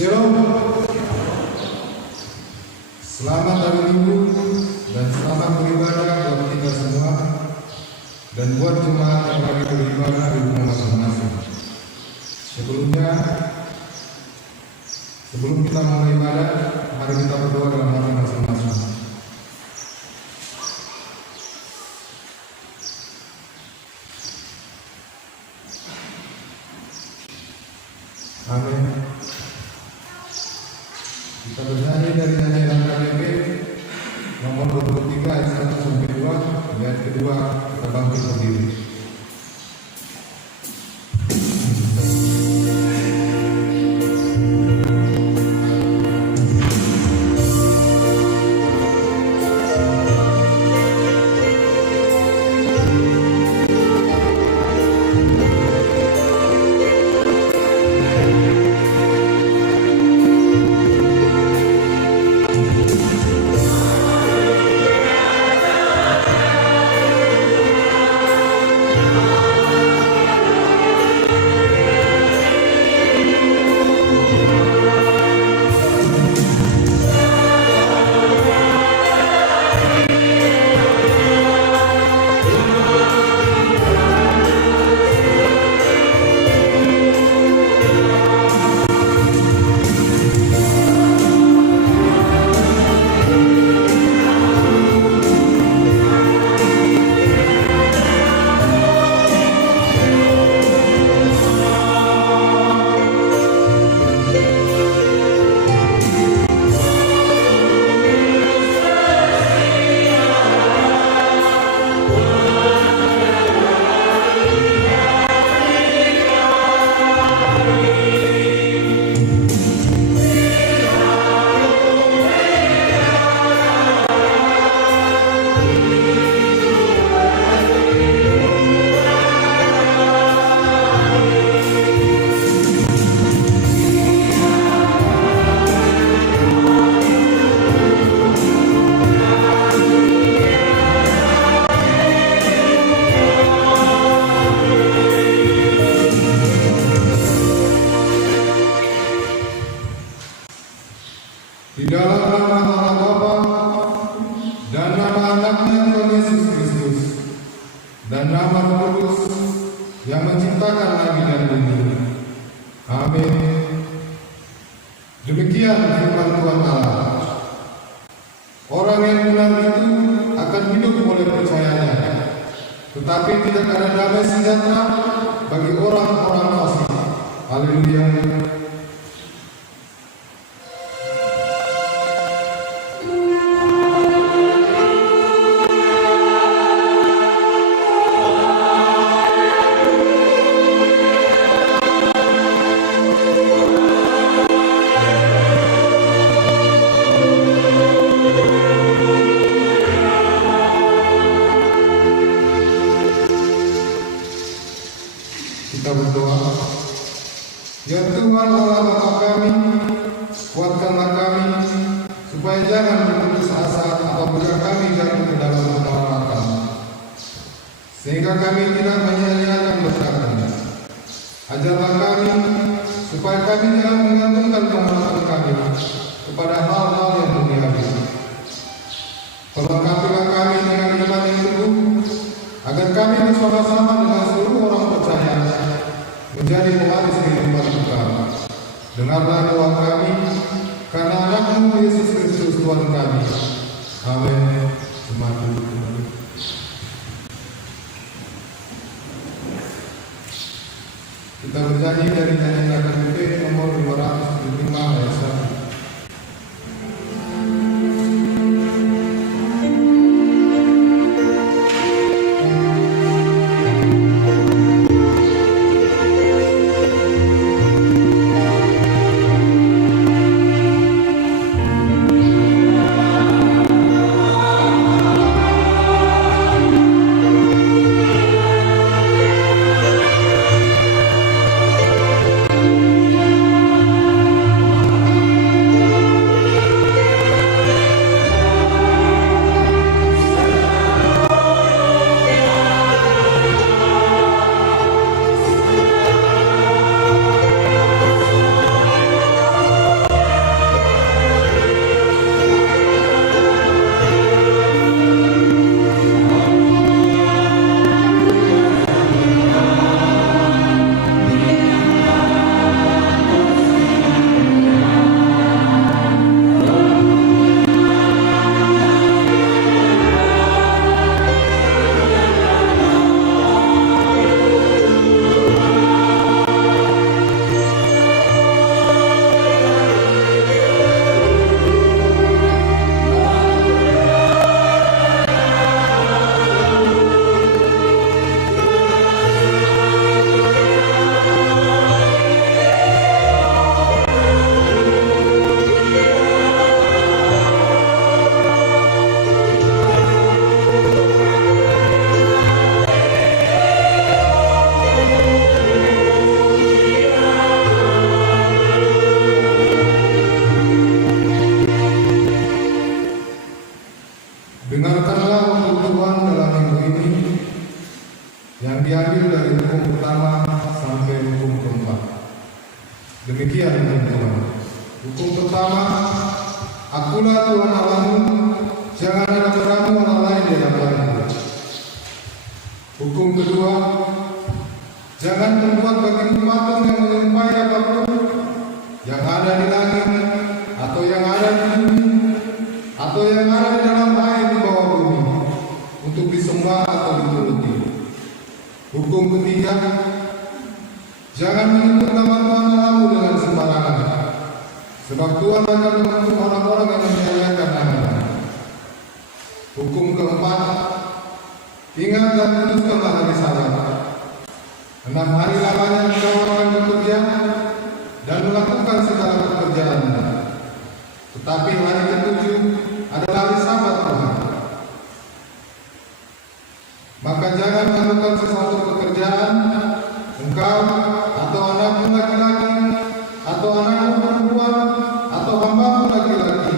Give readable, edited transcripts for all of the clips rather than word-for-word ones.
Shalom, selamat hari Minggu dan selamat beribadah buat kita semua dan buat jemaat yang lagi beribadah di rumah masing-masing. Sebelum kita mulai ibadah, mari kita berdoa dalam hati masing-masing. Amin. Kita bernyanyi dari nyanyian KBP nomor 23 ayat 1 sampai 2. Ayat kedua kita bangkit berdiri. Di dalam nama Allah Bapa dan nama anaknya Tuhan Yesus Kristus dan nama Roh Kudus yang menciptakan langit dan bumi. Amin. Demikian firman Tuhan Allah. Orang yang benar itu akan hidup oleh percayanya, tetapi tidak ada damai sejahtera bagi orang-orang fasik. Haleluya. Kita berdoa. Ya Tuhan Allah Bapa kami, kuatkanlah kami supaya jangan berputus asa apabila kami jatuh ke dalam kemalatan, sehingga kami tidak menyia-nyiakan berkat-Nya. Ajarlah kami supaya kami jangan menggantungkan pengharapan kami kepada hal-hal yang duniawi. Perlengkapilah kami dengan iman yang teguh, agar kami bersama-sama dengan seluruh orang percaya menjadi pewaris kehidupan kekal. Dengarlah doa kami karena anakmu Yesus Kristus Tuhan kami. Amin. Semakin kita bernyanyi dari nyanyian KBP nomor 575 ayat 1. Dengarkanlah untuk Tuhan dalam minggu ini yang diambil dari hukum pertama sampai hukum keempat. Demikian hukum Tuhan. Hukum pertama, akulah Tuhan Allahmu, jangan ada padamu Allah lain di hadapanmu. Hukum kedua, jangan membuat bagimu patung yang menyerupai apapun yang ada di langit, atau yang ada di bumi, atau yang ada di dalam air di bawah bumi, untuk disembah atau dituruti. Hukum ketiga, jangan menyebut nama Tuhan Allahmu dengan sembarangan, sebab Tuhan akan mengutuk orang-orang yang menyia-nyiakan nama-Nya. Hukum keempat, ingat dan putuskanlah hari Sabat. 6 hari lamanya engkau akan bekerja dan melakukan segala pekerjaanmu. Tetapi hari ke-7 adalah hari Sabat Tuhan. Maka jangan melakukan sesuatu pekerjaan, engkau atau anakmu laki-laki, atau anakmu perempuan, atau hambamu laki-laki,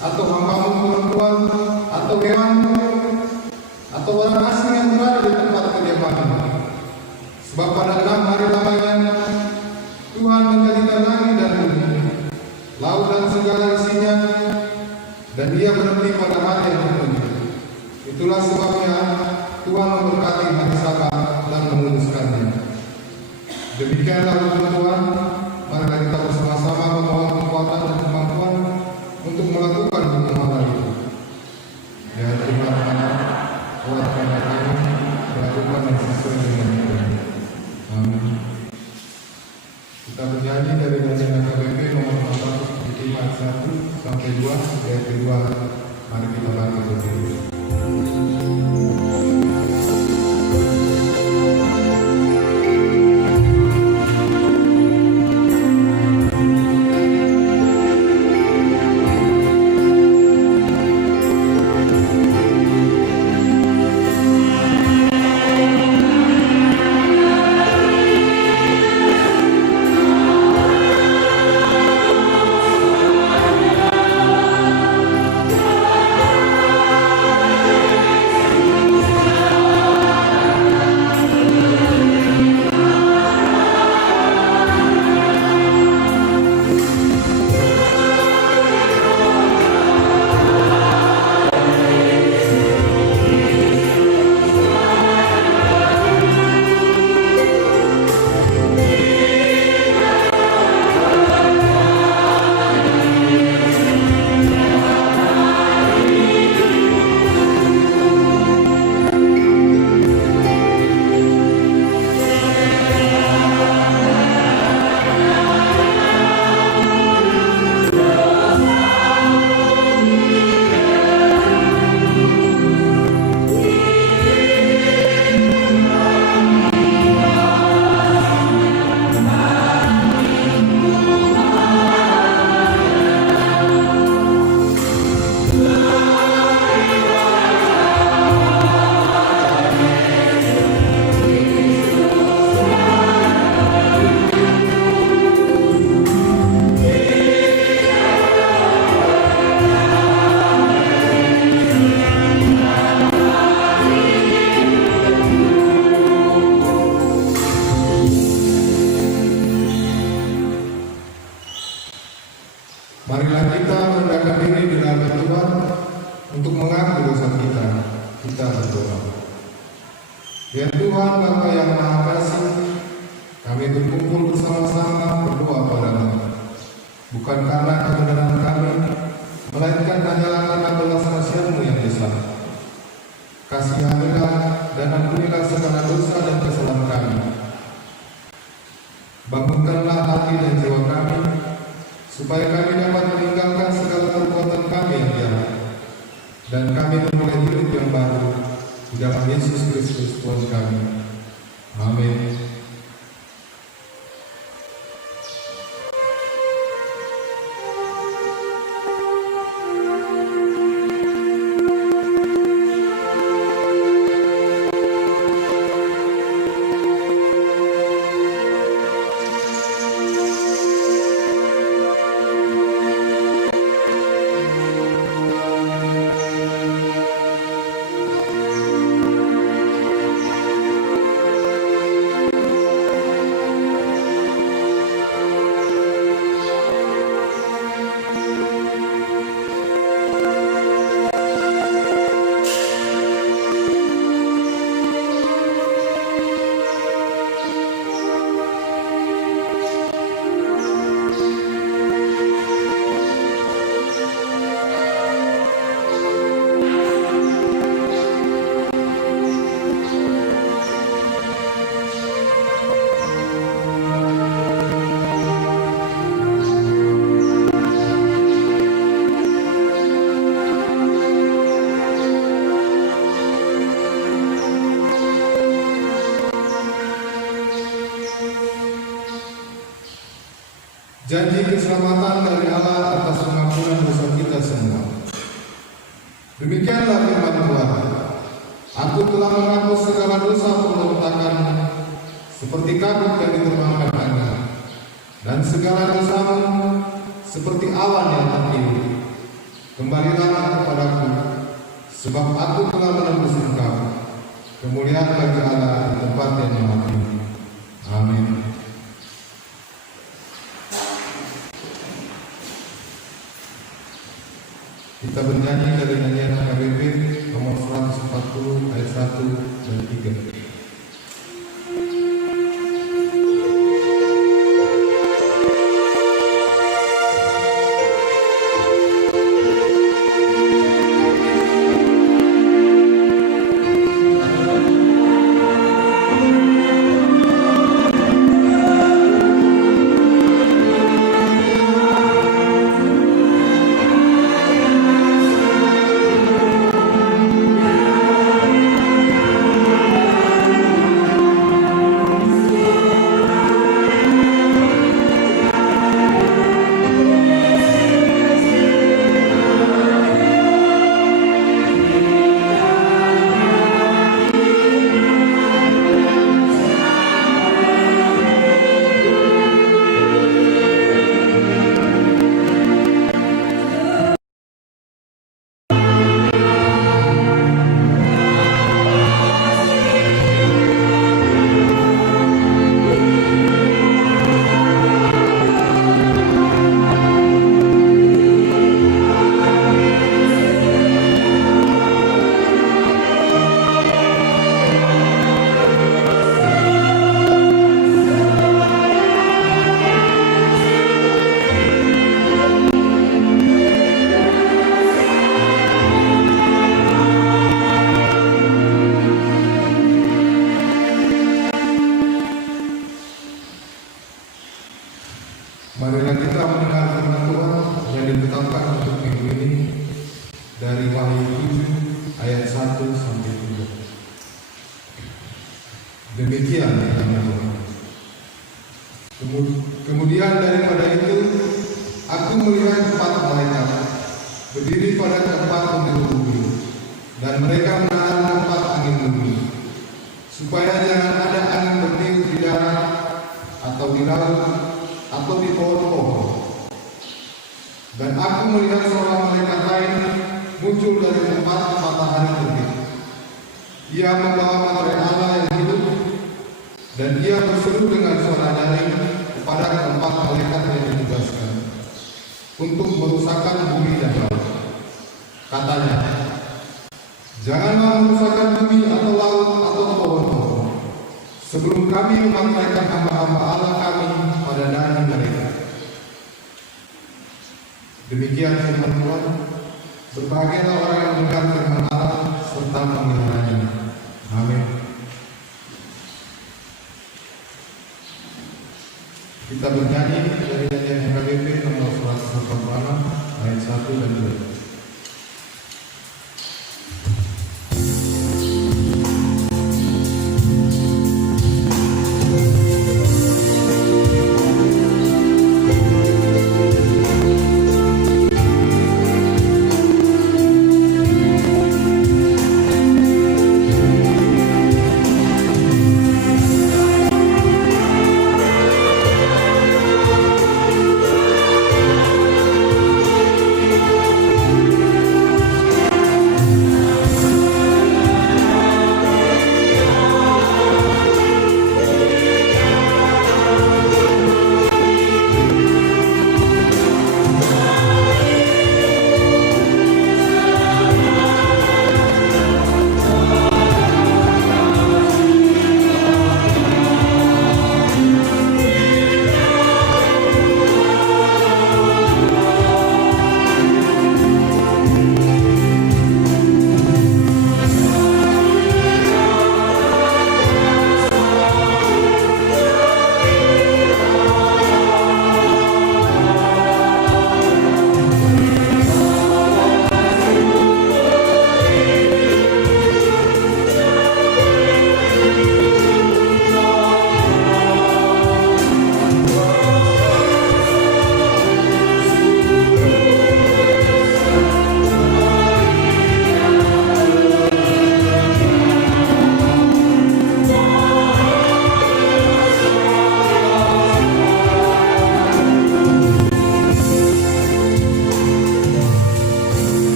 atau hambamu perempuan, atau hewanmu, atau orang asing yang berada di tempat kediamanmu. Sebab pada 6 hari lamanya Tuhan menjadikan langit dan bumi, laut dan segala isinya, dan Dia berhenti pada hari yang ke-7. Itulah sebabnya Tuhan memberkati hari Sabat dan menguduskannya. Demikianlah hukum Tuhan. Mari kita bersama-sama memohon kekuatan dan kemampuan untuk melakukan hukum Allah itu. Ya Tuhan, kuatkanlah kami melakukan yang sesuai dengan Tuhan. Amin. Kita bernyanyi dari nyanyian KBP nomor 451 sampai 2 ayat kedua. Mari kita bantu berdiri. Marilah kita merendahkan diri di hadapan Tuhan untuk mengaku dosa kita. Kita berdoa. Ya Tuhan Bapa yang Maha Kasih, kami berkumpul bersama-sama berdoa padamu, bukan karena kebenaran kami, melainkan hanyalah karena belas kasihan-Mu yang besar. Kasihanilah dan ampunilah segala dosa dan kesalahan kami. Bangunkanlah hati dan jiwa kami, supaya kami dapat meninggalkan segala perbuatan kami yang jahat, dan kami memulai hidup yang baru di dalam Yesus Kristus Tuhan kami. Amin. janji keselamatan dari Allah atas pengampunan dosa kita semua. Demikianlah firman Tuhan. Aku telah menghapus segala dosa pemberontakan seperti kabut yang diterbangkan angin, dan segala dosamu seperti awan yang tertiup. Kembalilah kepadaku, sebab aku telah menebus engkau. Kemuliaan bagi Allah di tempat yang maha tinggi. Amin. Kita bernyanyi dari nyanyian KBP nomor 140 ayat 1 dan 3. Marilah kita mendengar firman Tuhan yang ditetapkan untuk minggu ini dari Wahyu 7 ayat 1 sampai 3. Demikian firman Tuhan. Kemudian daripada itu aku melihat 4 malaikat berdiri pada tempat penduduk bumi, dan mereka menahan 4 angin bumi, supaya jangan ada angin bertiup di darat atau di laut atau di pohon-pohon. Dan aku melihat seorang malaikat lain muncul dari tempat matahari terbit. Ia membawa materai Allah yang hidup, dan ia berseru dengan suara nyaring kepada keempat malaikat yang ditugaskan untuk merusakkan bumi dan laut. Katanya, janganlah merusakkan bumi atau laut atau pohon-pohon, sebelum kami memantraikan hamba-hamba Allah kami pada daging mereka. Demikian firman Tuhan. Berbahagialah orang yang mendengar firman Allah serta mengimaninya. Amin. Kita bernyanyi dari nyanyian KBP nomor 146 ayat 1 dan 2.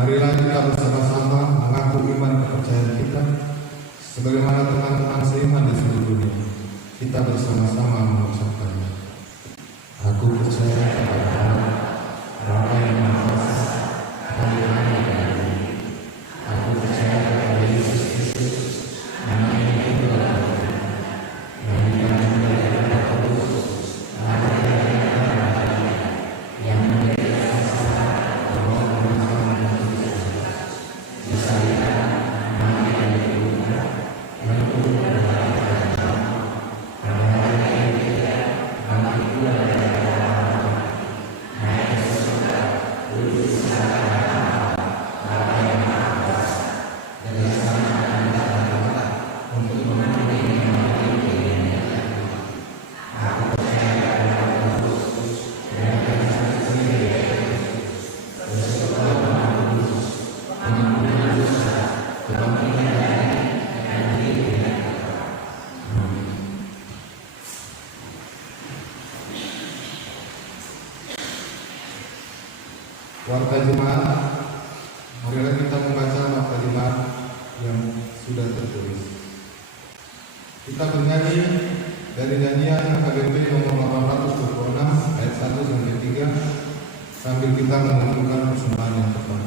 Marilah kita bersama-sama mengaku iman kepercayaan kita sebagaimana teman-teman seiman di seluruh dunia. Kita bersama-sama mengucapkannya. Aku percaya kepada Allah, Bapa yang Maha Esa, Tuhan yang Maha Tinggi. Aku percaya kepada Yesus Kristus, Anak yang hidup dari Allah, yang dikandung dari Roh Kudus, lahir dari Maria, yang menjadi kuasa Roh Kudus dan Kristus, disalibkan, mati dan dikubur, yang turun dari Allah, pada hari yang ketiga bangkit pula dari orang-orang, naik ke surga, duduk di sebelah kanan Allah, Bapa yang Maha Kuasa, dari sana akan datang kembali untuk memenuhi dan memiliki dunia. Aku percaya kepada Roh Kudus dan kebenaran sendiri, persekutuan Maha Kudus, pengampunan dosa, kebangkitan dari dan hidup yang kekal. Amin. Warta jemaat, marilah kita membaca warta jemaat yang sudah tertulis. Kita bernyanyi dari nyanyian KBP nomor 826 ayat 1 sampai 3 sambil kita mengumpulkan persembahan yang pertama.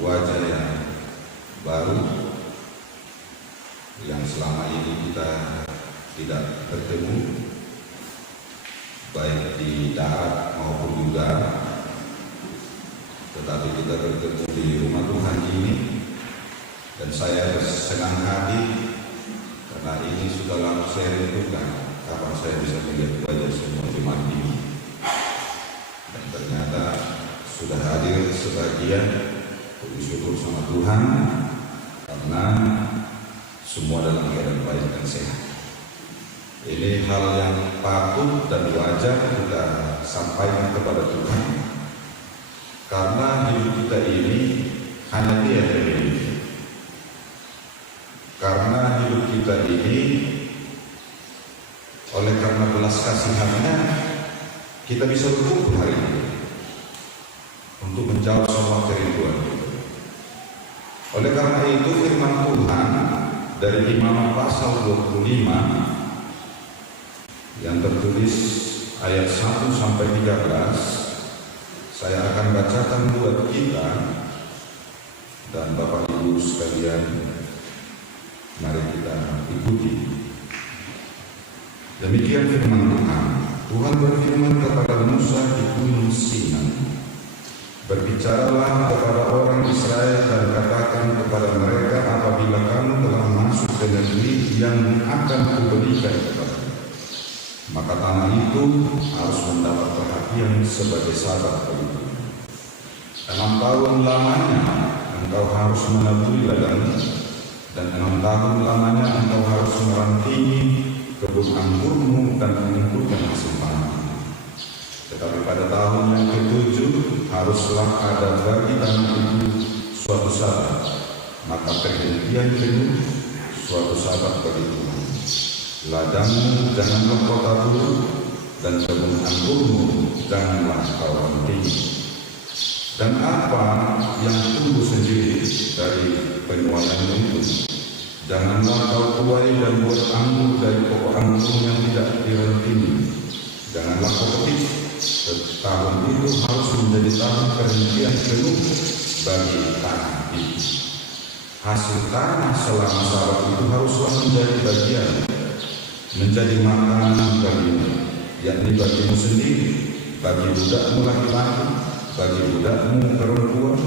wajah yang baru yang selama ini kita tidak bertemu, baik di darat maupun di udara, tetapi kita bertemu di rumah Tuhan ini. Dan saya senang hati karena ini sudah lama saya rindukan kapan saya bisa melihat wajah semua jemaat ini. Dan ternyata sudah hadir sebagian. Bersyukur sama Tuhan karena semua dalam keadaan baik dan sehat. Ini hal yang patut dan wajar kita sampaikan kepada Tuhan, karena hidup kita ini hanya Dia yang memiliki. Karena hidup kita ini oleh karena belas kasihannya kita bisa berkumpul hari ini untuk menjawab semua kerinduan kita. Oleh karena itu firman Tuhan dari Imamat pasal 25 yang tertulis ayat 1 sampai 13 saya akan bacakan buat kita dan Bapak Ibu sekalian, mari kita ikuti. Demikian firman Tuhan. Tuhan berfirman kepada Musa di Gunung Sinai, berbicaralah kepada orang Israel dan katakan kepada mereka, apabila kamu telah masuk ke negeri yang akan kuberikan kepadamu, maka tanah itu harus mendapat perhatian sebagai sahabat bagimu. 6 tahun lamanya engkau harus menaburi ladangmu, dan 6 tahun lamanya engkau harus merantingi kebun anggurmu dan mengumpulkan hasil panenmu. Tetapi pada tahun yang ke-7 haruslah ada bagi tanah itu suatu sabat, maka perhentian penuh suatu sabat bagi Tuhan. Ladangmu janganlah kau tabur, dan kebun anggurmu janganlah kau rantingi. Dan apa yang tumbuh sendiri dari penuaianmu itu, janganlah kau tuai dan buat anggur dari pokok anggur yang tidak dirantingi. Janganlah kau petik. Tahun itu harus menjadi tahun perhentian penuh bagi tanah itu. Hasil tanah selama sabat itu haruslah menjadi bagian, menjadi makanan bagimu, yakni bagimu sendiri, bagi budakmu laki-laki, bagi budakmu perempuan,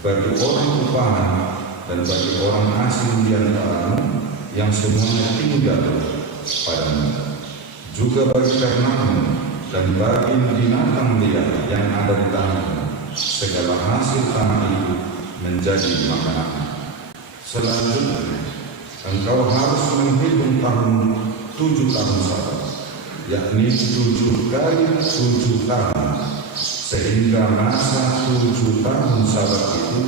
bagi orang upahan, dan bagi orang asing di antaramu yang semuanya tinggal padamu, juga bagi ternamu dan bagi binatang liar yang ada di tanahmu. Segala hasil tanah itu menjadi makanan. Selanjutnya engkau harus menghitung tahun 7 tahun sabat, yakni 7 kali 7 tahun, sehingga masa 7 tahun sabat itu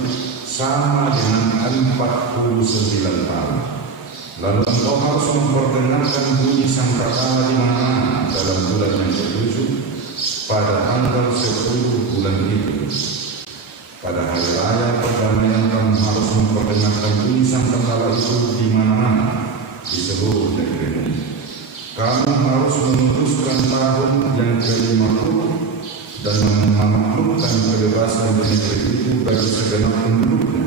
sama dengan 49 tahun. Lalu engkau harus memperdengarkan bunyi sangkakala di mana dalam bulan yang ke-7 pada tanggal 10 bulan itu. Pada hari raya perdamaian kamu harus memperdengarkan bunyi sangkakala itu di mana-mana di seluruh negerimu. Kamu harus memutuskan tahun yang ke-50 dan memaklumkan kebebasan di negeri itu bagi segenap penduduknya.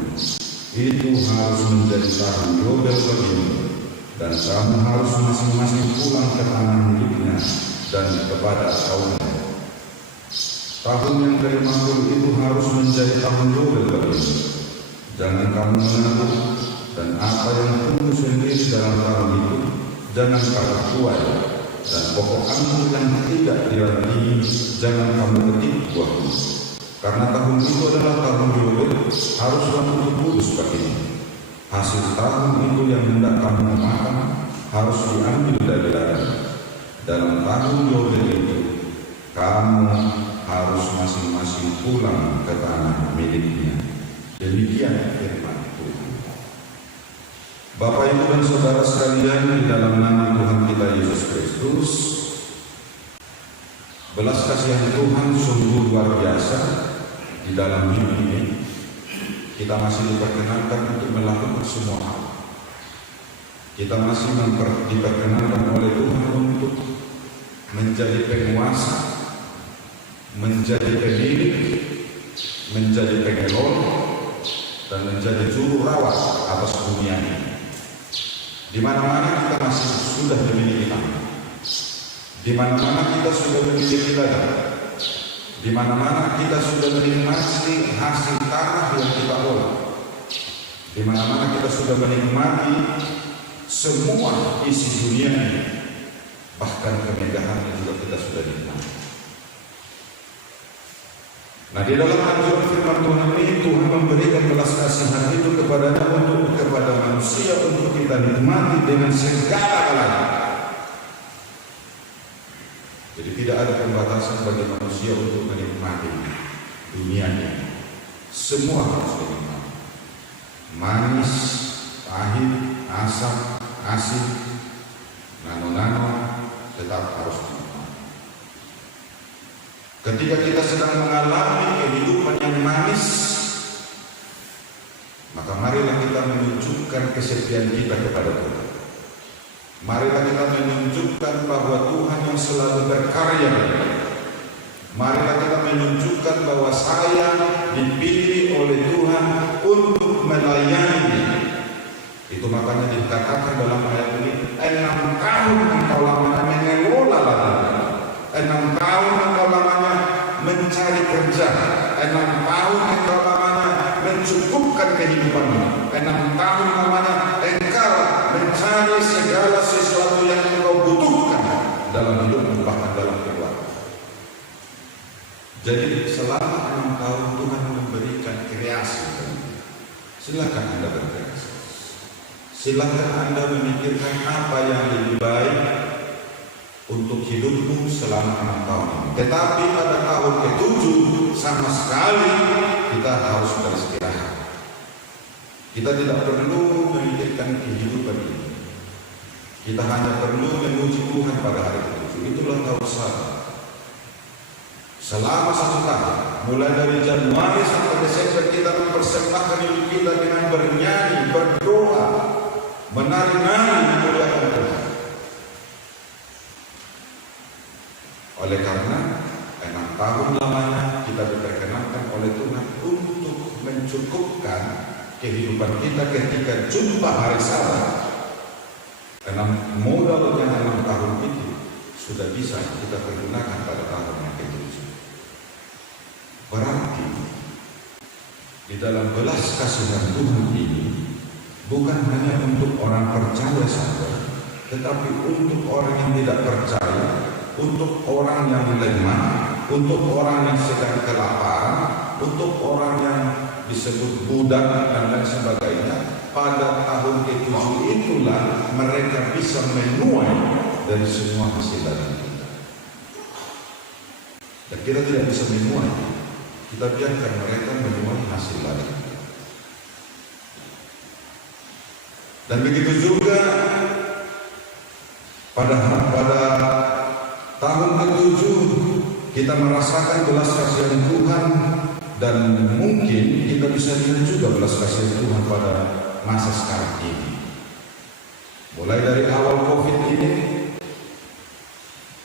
Itu harus menjadi tahun Yobel bagimu, dan kamu harus masing-masing pulang ke tanah miliknya dan kepada kaumnya. Tahun yang ke-50 itu harus menjadi tahun Yobel bagimu. Jangan kamu menabur, dan apa yang tumbuh sendiri dalam tahun itu jangan kamu tuai, dan pokok anggur yang tidak dirantingi jangan kamu petik buahnya. Karena tahun itu adalah tahun Yobel, haruslah untuk kudus bagimu. Hasil tahun itu yang hendak kamu makan harus diambil dari ladang. Dalam tahun Yobel itu kamu harus masing-masing pulang ke tanah miliknya. Demikian firman Tuhan. Bapak, Ibu, dan saudara sekalian, di dalam nama Tuhan kita Yesus Kristus, belas kasihan Tuhan sungguh luar biasa. Di dalam hidup ini kita masih diperkenankan untuk melakukan semua hal. Kita masih diperkenankan oleh Tuhan untuk menjadi penguasa, menjadi pemilik, menjadi pengelola, dan menjadi juru rawat atas dunia ini. Di mana-mana kita masih sudah dimiliki tanah. Di mana-mana kita sudah memiliki ladang. Di mana-mana kita sudah menikmati hasil tanah yang kita olah. Di mana-mana kita sudah menikmati semua isi dunia ini, bahkan kemegahan juga kita sudah nikmati. Nah, di dalam anjuran firman Tuhan ini, Tuhan memberikan belas kasihan itu kepada manusia untuk kita nikmati dengan segala galanya. Jadi tidak ada pembatasan bagi manusia untuk menikmati dunia ini. Semua harus dinikmati. Manis, pahit, asam, asin, nano-nano tetap harus dinikmati. Ketika kita sedang mengalami kehidupan yang manis, maka marilah kita menunjukkan kesetiaan kita kepada Tuhan. Marilah kita menunjukkan bahwa Tuhan yang selalu berkarya. Marilah kita menunjukkan bahwa saya dipilih oleh Tuhan untuk melayani. Itu makanya dikatakan dalam ayat ini, 6 tahun engkau lamanya mengelola ladang, 6 tahun engkau lamanya mencari kerja, 6 tahun engkau lamanya mencukupkan kehidupanmu, 6 tahun lamanya engkau mencari segala sesuatu yang engkau butuhkan dalam hidupmu, bahkan dalam keluarga. Jadi selama 6 tahun Tuhan memberikan kreasi. Silakan Anda berkreasi. Silakan Anda memikirkan apa yang lebih baik untuk hidupmu selama 6 tahun ini. Tetapi pada tahun ke-7 sama sekali kita harus beristirahat. Kita tidak perlu memikirkan kehidupan ini. Kita hanya perlu memuji Tuhan pada hari ke-7. Itulah tausiah. Selama 1 tahun, mulai dari Januari sampai Desember, kita mempersembahkan diri kita dengan bernyanyi, berdoa, menari-nari memuliakan Tuhan. Oleh karena 6 tahun lamanya kita diperkenankan oleh Tuhan untuk mencukupkan kehidupan kita ketika jumpa hari Sabat. Karena modalnya 6 tahun itu sudah bisa kita pergunakan pada tahun yang ke-7. Berarti di dalam belas kasihan Tuhan ini bukan hanya untuk orang percaya saja, tetapi untuk orang yang tidak percaya, untuk orang yang lemah, untuk orang yang sedang kelaparan, untuk orang yang disebut budak dan lain sebagainya. Pada tahun ke-7 itulah mereka bisa menuai dari semua hasil ladang kita. Dan kita tidak bisa menuai. Kita biarkan mereka menuai hasil ladang. Dan begitu juga pada tahun ke-7 kita merasakan belas kasihan Tuhan, dan mungkin kita bisa lihat juga belas kasihan Tuhan pada masa sekarang ini. Mulai dari awal COVID ini,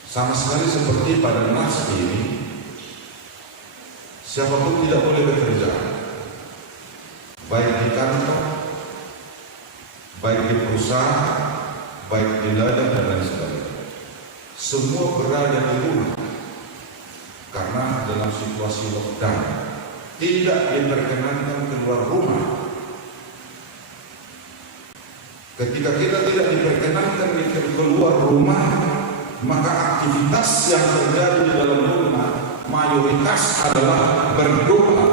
sama sekali seperti pada masa ini, siapapun tidak boleh bekerja, baik di kantor, baik di perusahaan, baik di ladang dan lain sebagainya. Semua berada di rumah karena dalam situasi lockdown tidak diperkenankan keluar rumah. Ketika kita tidak diperkenankan keluar rumah, maka aktivitas yang terjadi di dalam rumah mayoritas adalah berdoa,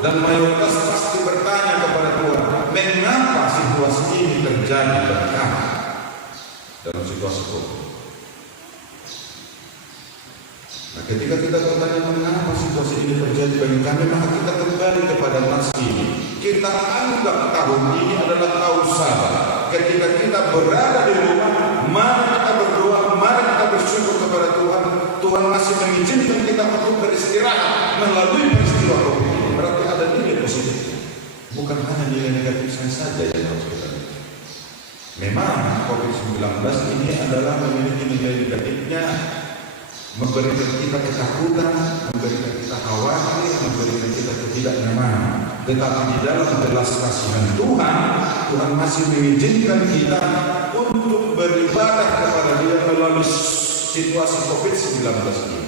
dan mayoritas pasti bertanya kepada Tuhan, mengapa situasi ini terjadi pada kami dalam situasi COVID. Nah, ketika kita bertanya mengapa situasi ini terjadi bagi kami, maka kita kembali kepada nas ini. Kita anggap tahun ini adalah tahun Sabat. Ketika kita berada di rumah, mari kita berdoa, mari kita bersyukur kepada Tuhan. Tuhan masih mengizinkan kita untuk beristirahat melalui peristiwa COVID ini. Berarti ada nilai positif, bukan hanya nilai negatif saja yang harus kita lihat. Memang COVID-19 ini adalah memiliki nilai negatifnya, memberikan kita ketakutan, memberikan kita khawatir, memberikan kita ketidaknyamanan. tetapi di dalam belas kasihan Tuhan, Tuhan masih mengizinkan kita untuk beribadah kepada Dia melalui situasi COVID-19 ini.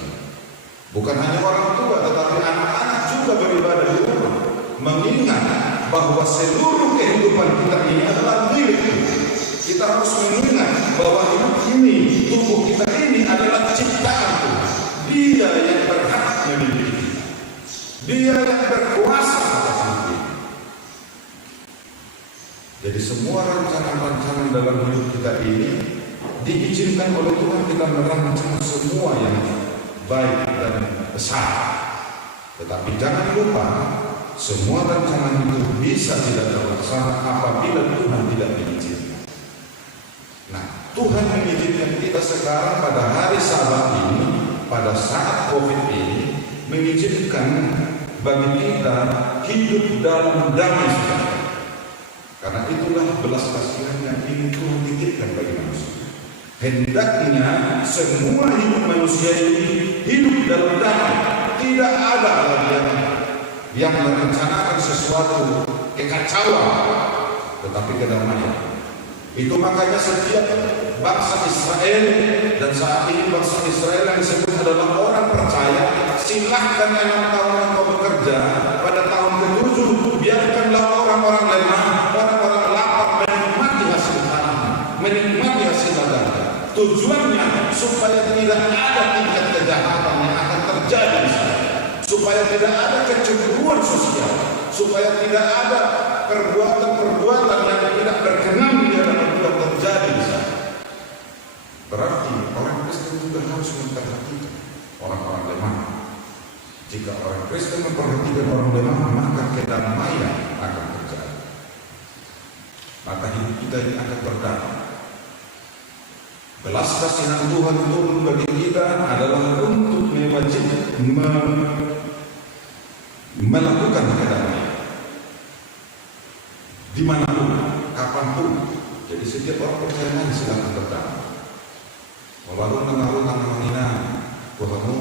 Bukan hanya orang tua, tetapi anak-anak juga beribadah di rumah, mengingat bahwa seluruh kehidupan kita ini adalah milik Tuhan. Kita harus mengingat bahwa hidup ini, tubuh kita ini adalah ciptaan Tuhan. Dia yang berhak memiliki kita. Dia yang berkuasa atas hidup kita. Jadi semua rancangan-rancangan dalam hidup kita ini diizinkan oleh Tuhan. Kita merancang semua yang baik dan besar. Tetapi jangan lupa, semua rancangan itu bisa tidak terlaksana apabila Tuhan tidak mengizinkan. Nah, Tuhan mengizinkan kita sekarang pada hari Sabat ini, pada saat COVID ini, mengizinkan bagi kita hidup dalam damai sejahtera. Karena itulah belas kasihan yang ingin Tuhan titipkan bagi manusia. Hendaknya semua hidup manusia ini hidup dalam damai. Tidak ada lagi yang merencanakan sesuatu kekacauan, tetapi kedamaian. Itu makanya setiap bangsa Israel, dan saat ini bangsa Israel yang disebut adalah orang percaya, silahkan 6 tahun engkau bekerja, pada tahun ke-7 biarkanlah orang-orang lemah, orang-orang lapar menikmati hasil tanah, menikmati hasil ladang. Tujuannya supaya tidak ada tingkat kejahatan yang akan terjadi di sana, supaya tidak ada kecemburuan sosial, supaya tidak ada perbuatan-perbuatan yang tidak berkenan di dalam hidup terjadi di sana. Berarti orang Kristen juga harus memperhatikan orang-orang lemah. Jika orang Kristen memperhatikan orang lemah, maka kedamaian akan terjadi. Maka hidup kita ini akan berdamai. Belas kasihan Tuhan turun bagi kita adalah untuk melakukan kedamaian dimanapun, kapanpun. Jadi setiap orang percaya silakan berdamai. Walau mengaruh tangan Tuhanmu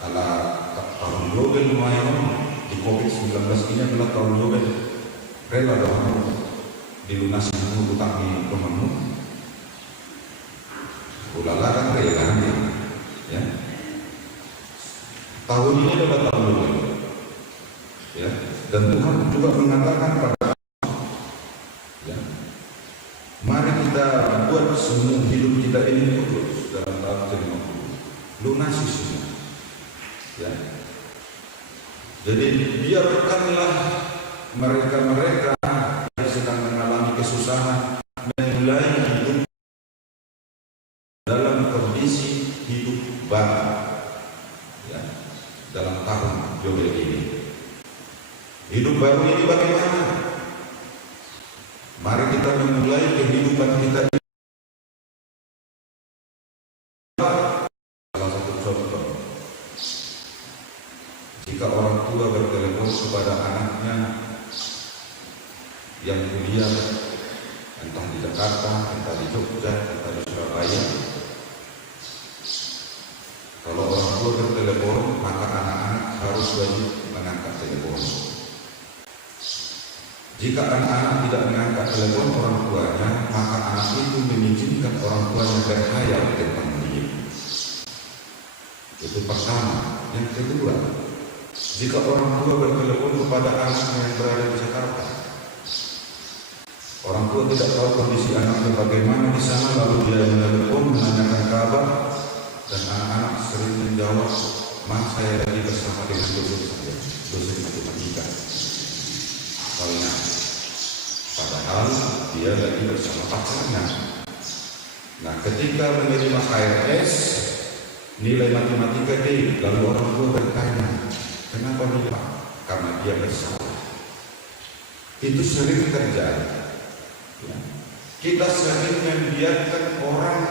ala tahun global lumayan di COVID-19 ini adalah tahun global. Rela Tuhanmu dilunasi utang Tuhanmu. Ulala kan rela ya. Tahun ini adalah tahun global. Ya, dan Tuhan juga mengatakan pada ya, mari kita buat semua hidup kita ini tulus dalam tahun ke-50, lunasi semua ya. Jadi biarkanlah mereka-mereka yang sedang mengalami kesusahan memulai hidup dalam kondisi hidup baru ya, dalam tahun Yobel ini. Hidup baru ini bagaimana? Mari kita memulai kehidupan kita ini. Salah satu contoh, jika orang tua bertelepon kepada anaknya yang kuliah, entah di Jakarta, entah di Jogja, entah di Surabaya, kalau orang tua bertelepon, maka anak-anak harus wajib mengangkat telepon. Jika anak-anak tidak mengangkat telepon orang tuanya, maka anak itu mengizinkan orang tuanya berkhayal tentang dia. Itu pertama. Yang kedua, jika orang tua bertelepon kepada anaknya yang berada di Jakarta, orang tua tidak tahu kondisi anaknya bagaimana di sana, lalu dia menelepon menanyakan kabar, dan anak-anak sering menjawab, "Mas, saya lagi bersama dengan dosen saya, dosen matematika." Padahal dia lagi bersama pacarnya. Nah, ketika menerima KRS nilai matematika D, lalu orang tua bertanya, kenapa nih Pak? Karena dia bersalah. Itu sering terjadi ya. Kita sering membiarkan orang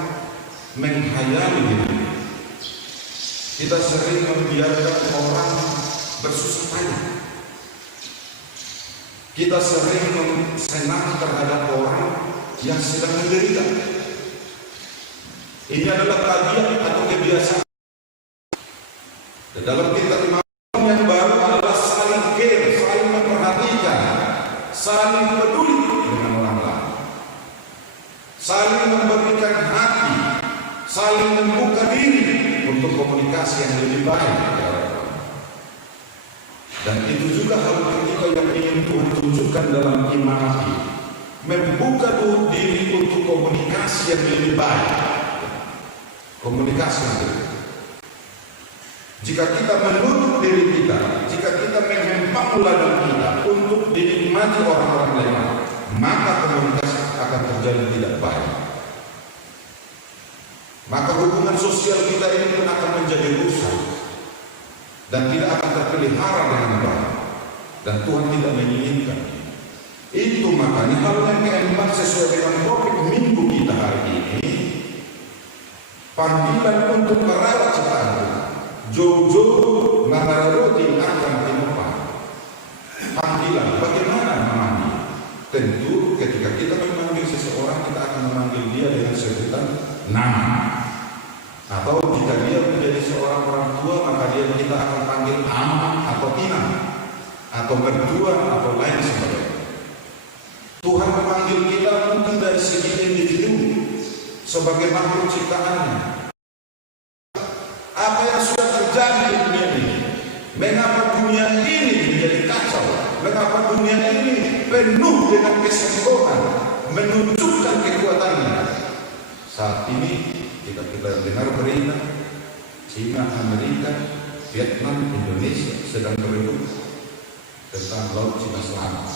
menghayali diri. Kita sering membiarkan orang bersusah payah. Kita sering senang terhadap orang yang sedang menderita. Ini adalah tabiat atau kebiasaan. Dalam kitab Imam yang baru adalah saling peduli dengan orang lain, saling memberikan hati, saling membuka diri untuk komunikasi yang lebih baik. Dan itu juga hal ketiga yang ingin Tuhan tunjukkan dalam iman ini, membuka diri untuk komunikasi yang lebih baik. Komunikasi yang lebih baik. Jika kita menutup diri kita, jika kita menghempang ladang kita untuk dinikmati orang-orang lain, maka komunikasi akan terjadi tidak baik. Maka hubungan sosial kita ini pun akan menjadi rusak dan tidak akan terpelihara dengan baik, dan Tuhan tidak menginginkan. Itu makanya hal yang keempat sesuai dengan topik minggu kita hari ini, panggilan untuk merawat ciptaan Tuhan. Jojo mengaroti akan tinopang. Panggilan, bagaimana memanggil? Tentu ketika kita memanggil seseorang, kita akan memanggil dia dengan sebutan nama. Atau jika dia menjadi seorang orang tua, maka kita akan panggil ama atau ina, atau mertua atau lain sebagainya. Tuhan memanggil kita mungkin dari segi individu sebagai makhluk ciptaannya. Apa yang sudah terjadi di dunia ini? Mengapa dunia ini menjadi kacau? Mengapa dunia ini penuh dengan kesombongan, menunjukkan kekuatannya? Saat ini kita dengar berita China, Amerika, Vietnam, Indonesia sedang berebut tentang Laut Cina Selatan.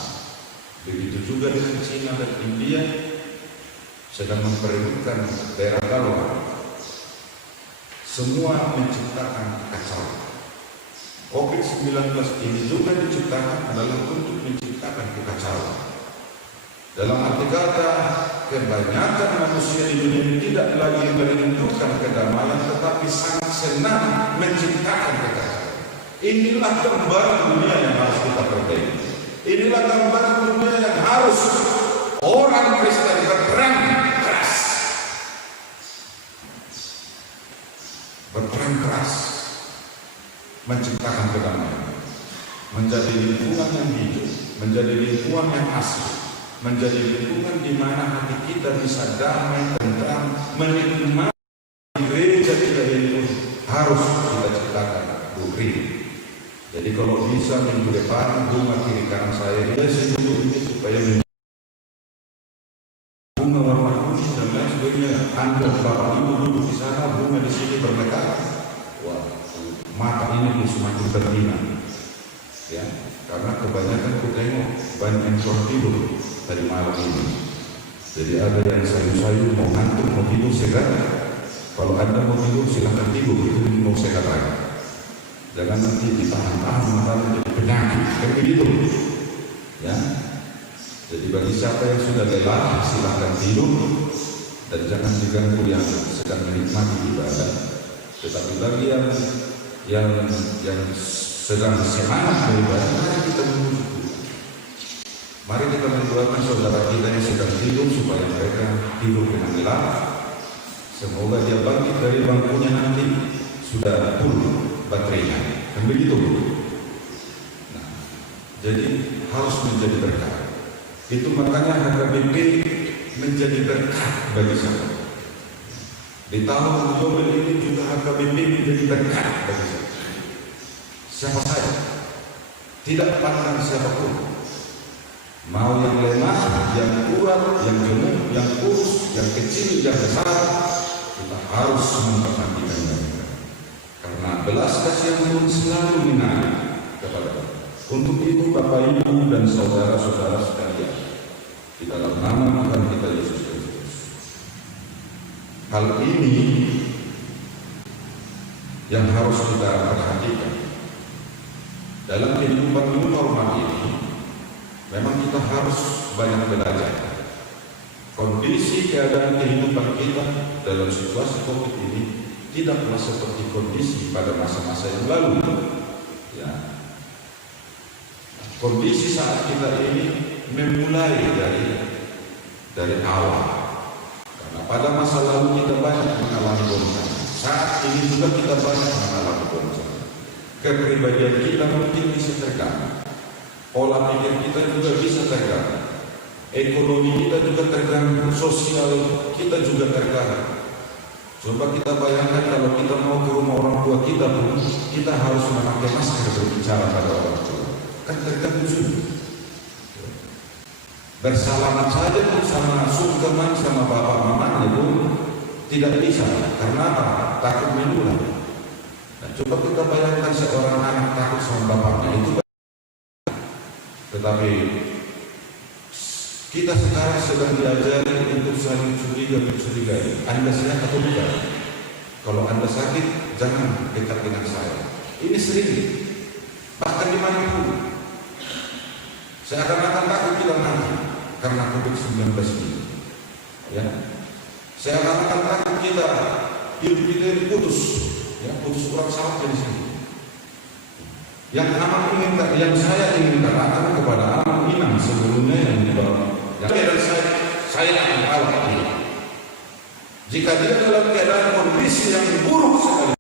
Begitu juga dengan China dan India sedang memperebutkan daerah Galwa. Semua menciptakan kekacauan. COVID-19 ini juga diciptakan adalah untuk menciptakan kekacauan. Dalam arti kata, kebanyakan manusia di dunia ini tidak lagi merindukan kedamaian, tetapi sangat senang menciptakan kekacauan. Inilah gambar dunia yang harus kita perbaiki. Inilah gambar dunia yang harus orang Kristen berperang keras. Berperang keras menciptakan kedamaian, menjadi lingkungan yang hidup, menjadi lingkungan yang asli, menjadi lingkungan di mana hati kita bisa damai, tentram, menikmati gereja kita ini harus kita ciptakan bukti. Jadi kalau bisa minggu depan bunga kiri kanan saya dia sejuk ini supaya bunga warna kuning dan lain sebagainya. Anda bapak ibu duduk di sana, bunga di sini bermekaran. Wah, mata ini pun semakin terminat. Ya, karena kebanyakan ku tengok banyak yang kurang tidur dari malam ini. Jadi ada yang sayu-sayu mau ngantuk, mau tidur segar. Kalau Anda mau tidur silahkan tidur, itu mau segar lagi. Jangan nanti ditahan-tahan mata menjadi penyakit, kayak begitu. Ya. Jadi bagi siapa yang sudah lelah silahkan tidur dan jangan diganggu yang sedang menikmati ibadah. Tetapi bagi yang sedang semangat beribadah, mari kita menuju. Mari kita mendoakan saudara kita yang sedang tidur supaya mereka tidur dengan gelap. Semoga dia bangkit dari bangkunya nanti sudah full baterainya. Dan begitu. Nah, jadi harus menjadi berkat. Itu makanya HKBP menjadi berkat bagi saya. Di tahun Yobel ini juga HKBP menjadi berkat bagi saya. Siapa saya? Tidak pandang siapapun. Mau yang lemah, yang kuat, yang gemuk, yang kurus, yang kecil, yang besar, kita harus memperhatikan mereka. Karena belas kasihan Tuhan selalu mengalir kepada kita. Untuk itu Bapak Ibu dan saudara-saudara sekalian, di dalam nama Tuhan kita Yesus Kristus, hal ini yang harus kita perhatikan dalam kehidupan normal ini. Memang kita harus banyak belajar. Kondisi keadaan kehidupan kita dalam situasi COVID ini tidaklah seperti kondisi pada masa-masa yang lalu. Ya. Kondisi saat kita ini memulai dari awal. Karena pada masa lalu kita banyak mengalami goncangan. Saat ini juga kita banyak mengalami goncangan. Kepribadian kita mungkin bisa terganggu. pola pikir kita juga bisa terganggu, ekonomi kita juga terganggu, sosial kita juga terganggu. Coba kita bayangkan kalau kita mau ke rumah orang tua kita pun, kita harus memakai masker berbicara pada orang tua. Kan terganggu juga. Bersalaman saja pun sama sungkeman sama bapak mamanya pun tidak bisa. Karena apa? Takut menular. Nah, coba kita bayangkan seorang anak takut sama bapaknya itu. Tetapi kita sekarang sedang diajari untuk saling curiga mencurigai. Anda sehat atau bukan? Kalau Anda sakit, jangan dekat dengan saya. Ini sering, bahkan dimanapun. Seakan-akan takut kita mati karena COVID-19 ini. Ya, seakan-akan takut kita hidup kita ini putus, ya, putus orang salah di sini. Yang saya ingin katakan kepada anak Minang sebelumnya yang dibawa. Dan saya akan kalah dia. Jika dia dalam keadaan kondisi yang buruk sekali.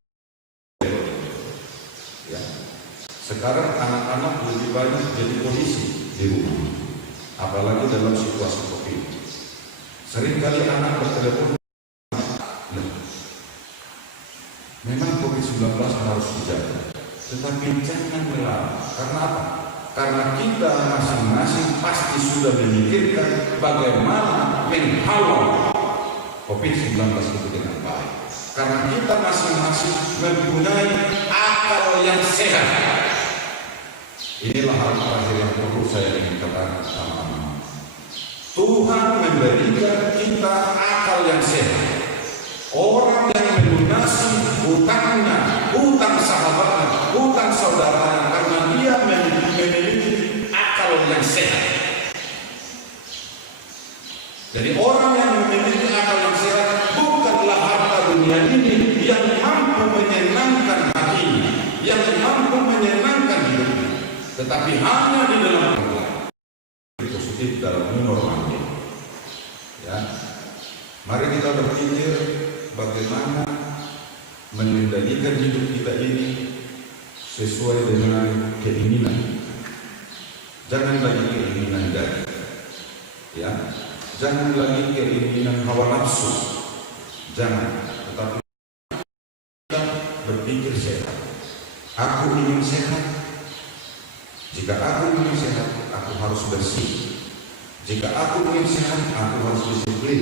Ya. Sekarang anak-anak lebih banyak jadi polisi di rumah, apalagi dalam situasi COVID. Seringkali anak bertelepon. Memang COVID-19 harus dijaga, tetapi jangan melarang. Karena apa? Karena kita masing-masing pasti sudah memikirkan bagaimana menghalau COVID-19 itu dengan baik. Karena kita masing-masing mempunyai akal yang sehat. Inilah hal terakhir yang perlu saya ingin katakan sama-sama. Tuhan memberikan kita akal yang sehat. Orang yang melunasi hutangnya, hutang sahabatnya, hutang saudaranya, karena dia memiliki akal yang sehat. Jadi orang yang memiliki akal yang sehat bukanlah harta dunia ini yang mampu menyenangkan hatinya, yang mampu menyenangkan hidupnya, tetapi hanya di dalam positif dalam menormali. Ya, mari kita berpikir bagaimana mengendalikan hidup kita ini sesuai dengan keinginan. Jangan lagi keinginan dari, ya, jangan lagi keinginan hawa nafsu, jangan. Tetapi kita berpikir sehat. Aku ingin sehat. Jika aku ingin sehat, aku harus bersih. Jika aku ingin sehat, aku harus disiplin.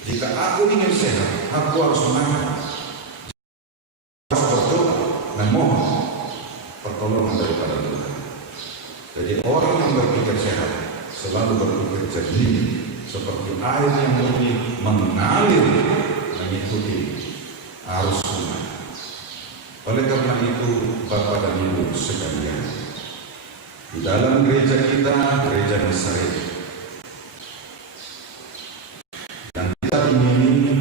Jika aku ingin sehat, aku harus semangat. Harus berdoa dan mohon pertolongan daripada Tuhan. Jadi orang yang berpikir sehat selalu berpikir jernih, seperti air yang lebih mengalir mengikuti arus sungai. Oleh karena itu, Bapak dan Ibu sekalian, di dalam gereja kita, gereja Nazaret, dan kita ingin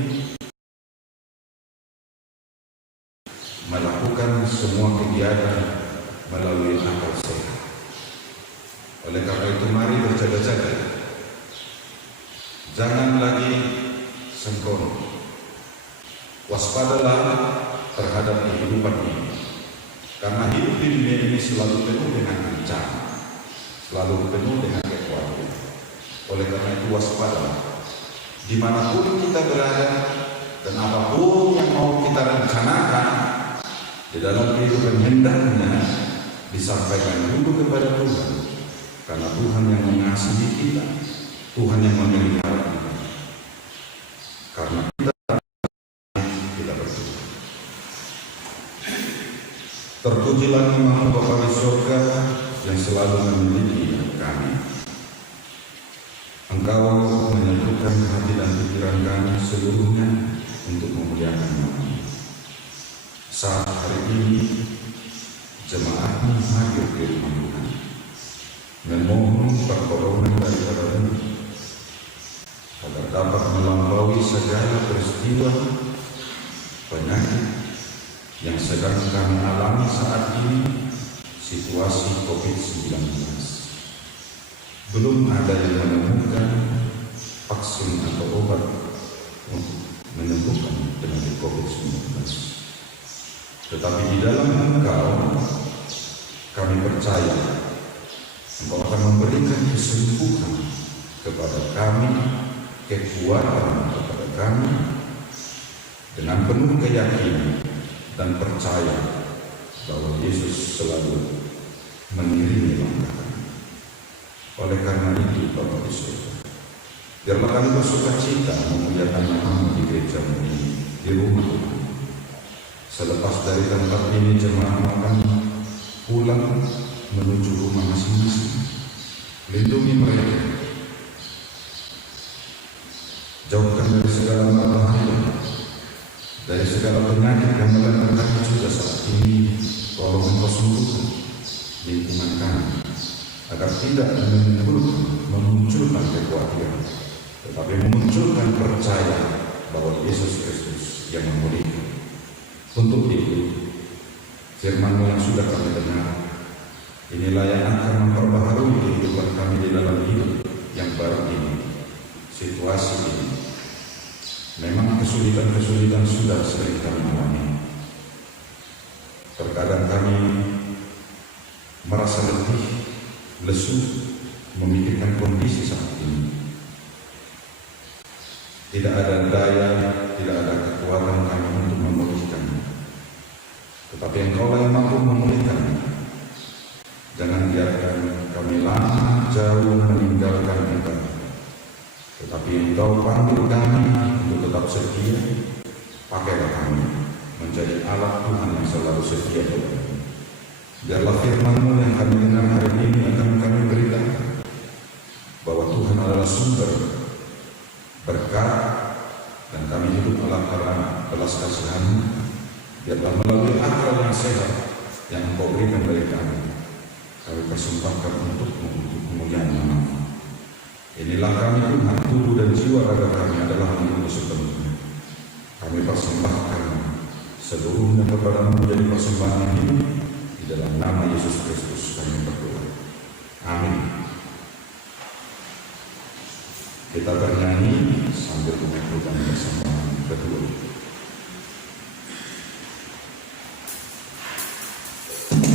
melakukan semua kegiatan melalui akal sehat. Oleh karena itu, mari berjaga-jaga. Jangan lagi sembrono. Waspadalah terhadap kehidupan ini. Karena hidup di dunia ini selalu penuh dengan ancaman, selalu penuh dengan kekhawatiran. Oleh karena itu, waspadalah. Dimanapun kita berada dan apapun yang mau kita rencanakan di dalam kehidupan, hendaknya disampaikan dulu kepada Tuhan. Karena Tuhan yang mengasihi kita, Tuhan yang memelihara kita. Karena kita berdoa. Terpujilah nama Bapa di surga yang selalu memiliki kami. Engkau menyatukan hati dan pikiran kami seluruhnya untuk memuliakan nama. Saat hari ini jemaatmu hadir di rumah Tuhan, memohon pertolongan daripada Tuhan agar dapat melampaui segala peristiwa penyakit yang sedang kami alami saat ini, situasi COVID-19. Belum ada yang menemukan vaksin atau obat untuk menyembuhkan penyakit COVID-19. Tetapi di dalam Engkau kami percaya Engkau akan memberikan kesembuhan kepada kami, kekuatan kepada kami, dengan penuh keyakinan dan percaya bahwa Yesus selalu mengiringi langkah kami. Oleh karena itu, Bapak di surga, biarlah kami bersuka-cita memuliakan nama di gereja ini, di rumah Tuhan. Selepas dari tempat ini, jemaat akan pulang menuju rumah masing-masing. Lindungi mereka, jauhkan dari segala bahaya, dari segala penyakit yang melanda kami juga saat ini. Tolong Engkau sembuhkan lingkungan kami, agar tidak memunculkan kekhawatiran, tetapi memunculkan percaya bahwa Yesus Kristus yang memulihkan. Untuk itu, firman-Mu yang sudah kami dengar, inilah yang akan memperbaharui kehidupan kami di dalam hidup yang baru ini. Situasi ini, memang kesulitan-kesulitan sudah sering kami alami. Terkadang kami merasa letih, lesu, memikirkan kondisi saat ini. Tidak ada daya, tidak ada kekuatan kami untuk memulihkan. Tetapi Engkau yang mampu memulihkan. Jangan biarkan kami lama jauh meninggalkan Engkau. Tetapi Engkau panggil kami untuk tetap setia. Pakailah kami menjadi alat Tuhan yang selalu setia kepada-Mu. Biarlah firman-Mu yang kami dengar hari ini akan kami beritakan bahwa Tuhan adalah sumber berkat, dan kami hidup dalam belas kasihan-Mu. Biarlah melalui akal yang sehat yang Engkau berikan dari kami persembahkan untuk kemuliaan nama-Mu. Inilah kami Tuhan, tubuh dan jiwa raga kami adalah milik-Mu sepenuhnya. Kami persembahkan seluruhnya kepada-Mu menjadi persembahan yang hidup. Di dalam nama Yesus Kristus kami berdoa. Amin. Kita bernyanyi sambil mengumpulkan persembahan kedua. Tuhan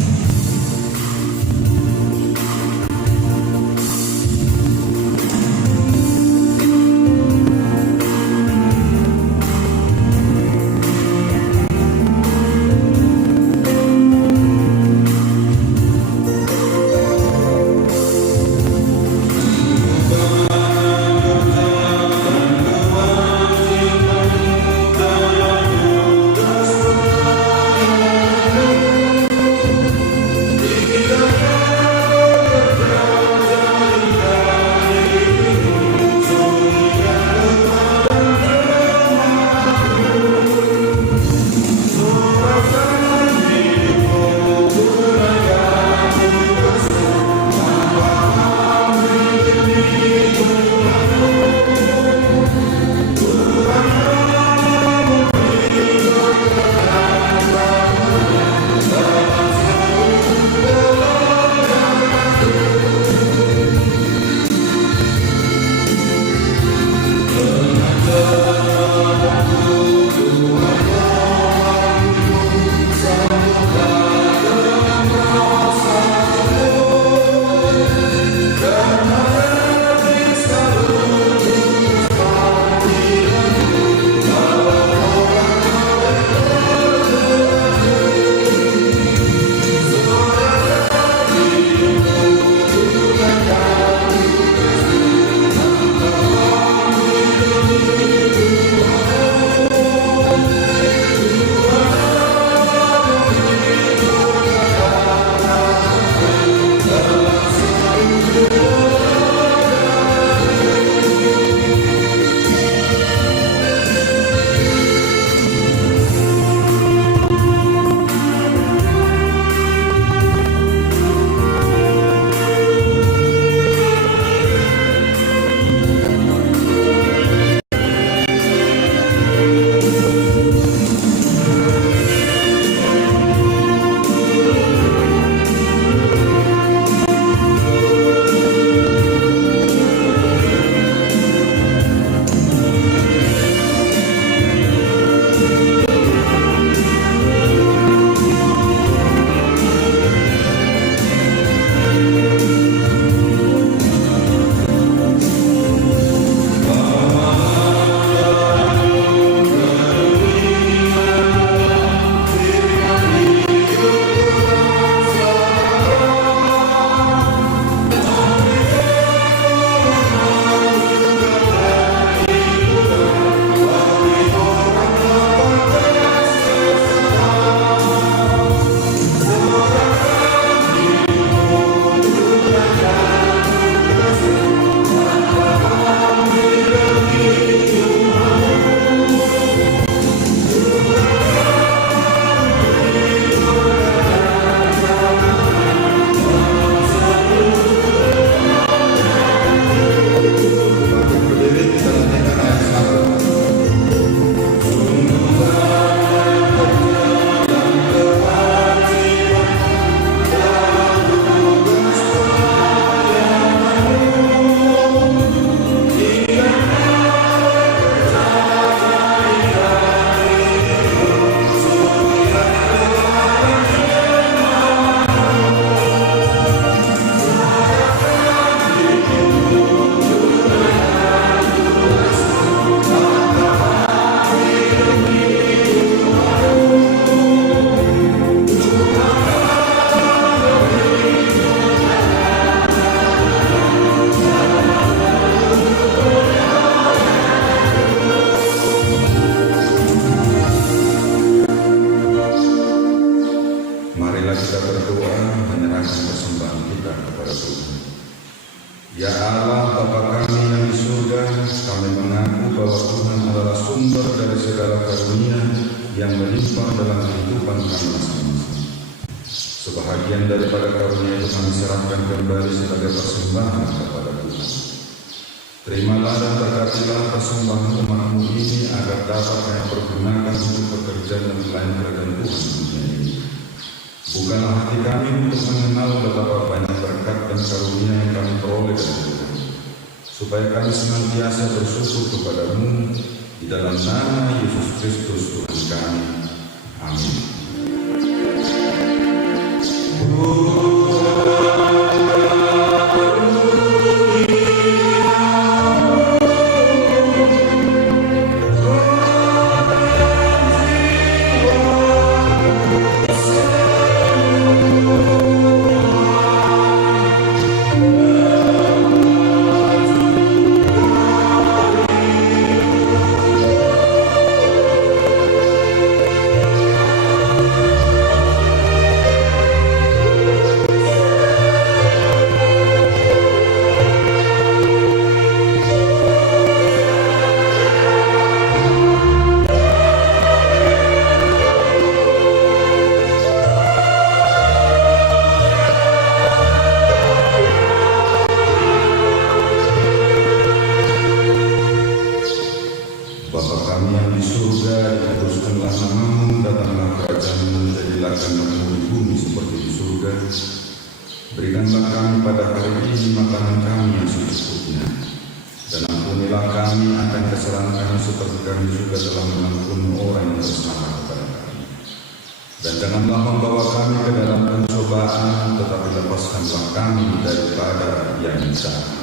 Ya Allah Bapa kami yang di surga, kami mengaku bahwa Tuhan adalah sumber dari segala karunia yang melimpah dalam kehidupan kami masing-masing. Sebahagian daripada karunia itu kami serahkan kembali sebagai persembahan kepada Tuhan. Terimalah dan berkatilah persembahan umat-Mu ini agar dapat kami pergunakan untuk pekerjaan dan pelayanan kerajaan Tuhan dunia ini. Bukanlah hati kami untuk mengenal betapa banyak berkat dan karunia yang kami peroleh dari Tuhan, supaya kami senantiasa bersyukur kepada-Mu di dalam nama Yesus Kristus Tuhan kami. Amin. Bapa kami yang di surga, dikuduskanlah nama-Mu, datanglah kerajaan-Mu, jadilah kehendak-Mu di bumi seperti di surga. Berikanlah kami pada hari ini makanan kami yang secukupnya, dan ampunilah kami akan kesalahan kami seperti kami juga telah mengampuni orang yang bersalah kepada kami. Dan janganlah membawa kami ke dalam pencobaan, tetapi lepaskanlah kami daripada yang jahat.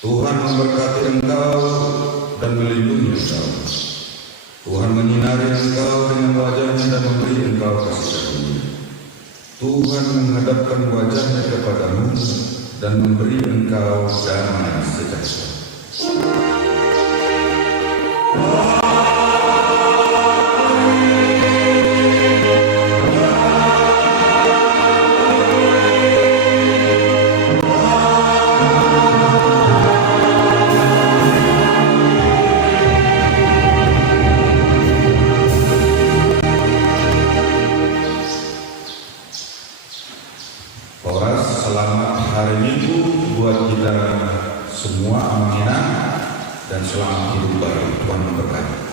Tuhan memberkati engkau dan melindungi engkau. Tuhan menyinari engkau dengan wajah-Nya dan memberi engkau kasih karunia. Tuhan menghadapkan wajah-Nya kepadamu dan memberi engkau damai sejahtera. Selamat hari Minggu buat kita semua, amanah dan selamat hidup baru. Tuhan memberkati.